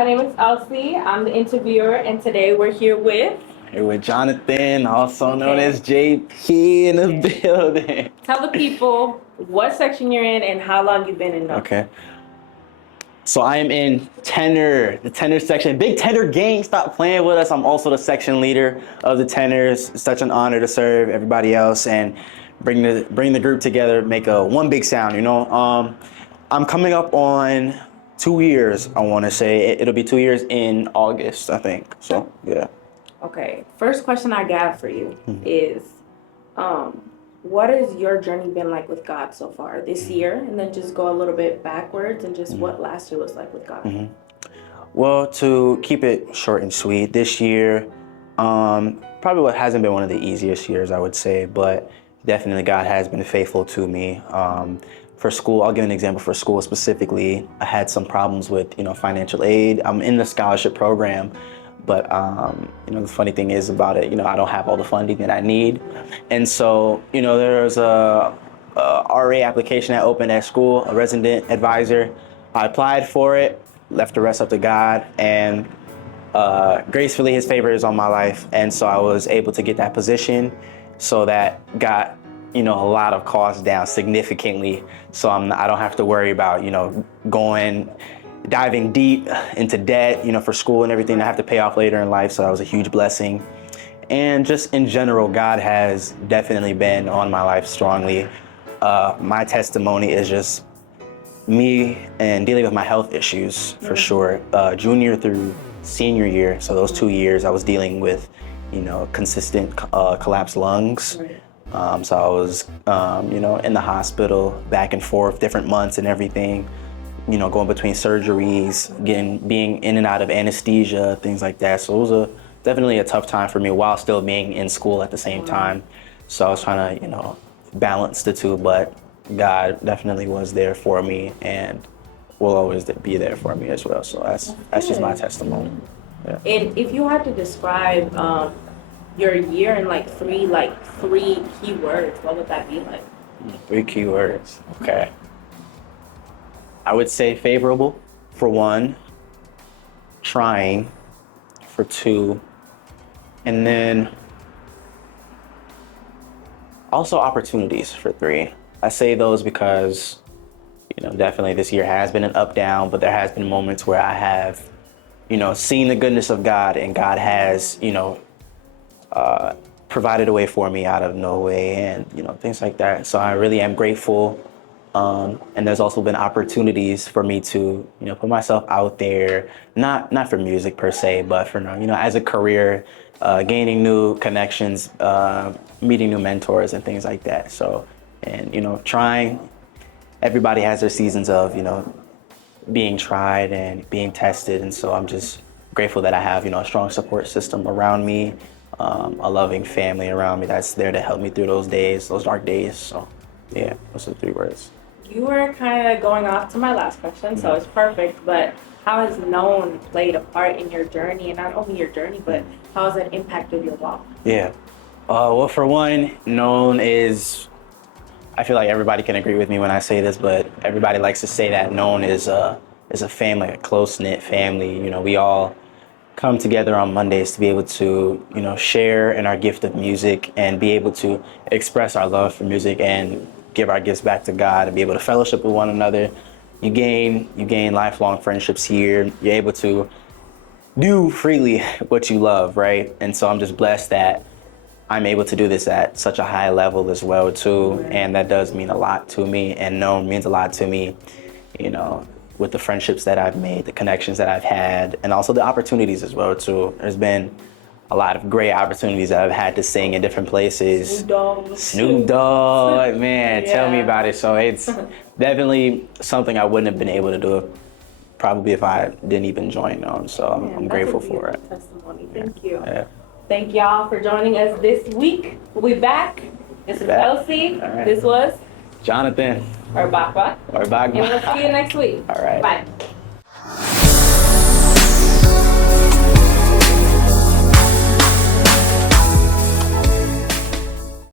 My name is Elsie. I'm the interviewer, and today we're here with... Here with Jonathan, also known as JP in the building. Tell the people what section you're in and how long you've been in them. Okay. So I am in tenor, the tenor section. Big tenor gang, stop playing with us. I'm also the section leader of the tenors. It's such an honor to serve everybody else and bring the group together, make a one big sound, you know. I'm coming up on 2 years, I want to say. It'll be 2 years in August, I think. So, yeah. Okay, first question I got for you is, what has your journey been like with God so far this year? And then just go a little bit backwards and just what last year was like with God. Well, to keep it short and sweet, this year, probably what hasn't been one of the easiest years, I would say, but definitely God has been faithful to me. For school, I'll give an example for school specifically. I had some problems with, financial aid. I'm in the scholarship program, but, the funny thing is about it, I don't have all the funding that I need. And so, there's a RA application that opened at school, a resident advisor. I applied for it, left the rest up to God, and gracefully his favor is on my life. And so I was able to get that position, so that got, a lot of costs down significantly. So I don't have to worry about, diving deep into debt, for school and everything I have to pay off later in life. So that was a huge blessing. And just in general, God has definitely been on my life strongly. My testimony is just me and dealing with my health issues for sure. Junior through senior year, so those 2 years, I was dealing with, consistent collapsed lungs. So I was, in the hospital back and forth, different months and everything. Going between surgeries, being in and out of anesthesia, things like that. So it was definitely a tough time for me while still being in school at the same time. So I was trying to, balance the two, but God definitely was there for me and will always be there for me as well. So that's just my testimony. Yeah. And if you had to describe your year in three key words, what would that be like? 3 key words. Okay. I would say favorable for 1, trying for 2, and then also opportunities for 3. I say those because, definitely this year has been an up down, but there has been moments where I have, seen the goodness of God, and God has, provided a way for me out of no way, and, things like that. So I really am grateful. And there's also been opportunities for me to, put myself out there, not for music per se, but for, as a career, gaining new connections, meeting new mentors and things like that. So, and, trying, everybody has their seasons of, being tried and being tested. And so I'm just grateful that I have, a strong support system around me, a loving family around me that's there to help me through those days, those dark days. So yeah, those are the 3 words. You were kind of going off to my last question, so it's perfect, but how has KNOWN played a part in your journey, and not only your journey, but how has it impacted your walk? Yeah. Well, for 1, KNOWN is, I feel like everybody can agree with me when I say this, but everybody likes to say that KNOWN is a family, a close-knit family. We all come together on Mondays to be able to, share in our gift of music and be able to express our love for music and give our gifts back to God and be able to fellowship with one another. You gain lifelong friendships here. You're able to do freely what you love, right? And so I'm just blessed that I'm able to do this at such a high level as well too. And that does mean a lot to me, and KNOWN means a lot to me, with the friendships that I've made, the connections that I've had, and also the opportunities as well too. There's been a lot of great opportunities that I've had to sing in different places. Snoop Dogg, man, yeah. Tell me about it. So it's definitely something I wouldn't have been able to do probably if I didn't even join KNOWN. So I'm grateful for it. Testimony. Thank you. Yeah. Thank y'all for joining us this week. We'll be back. This is Elsie. Right. This was Jonathan. Or Bakba. And we'll see you next week. All right. Bye.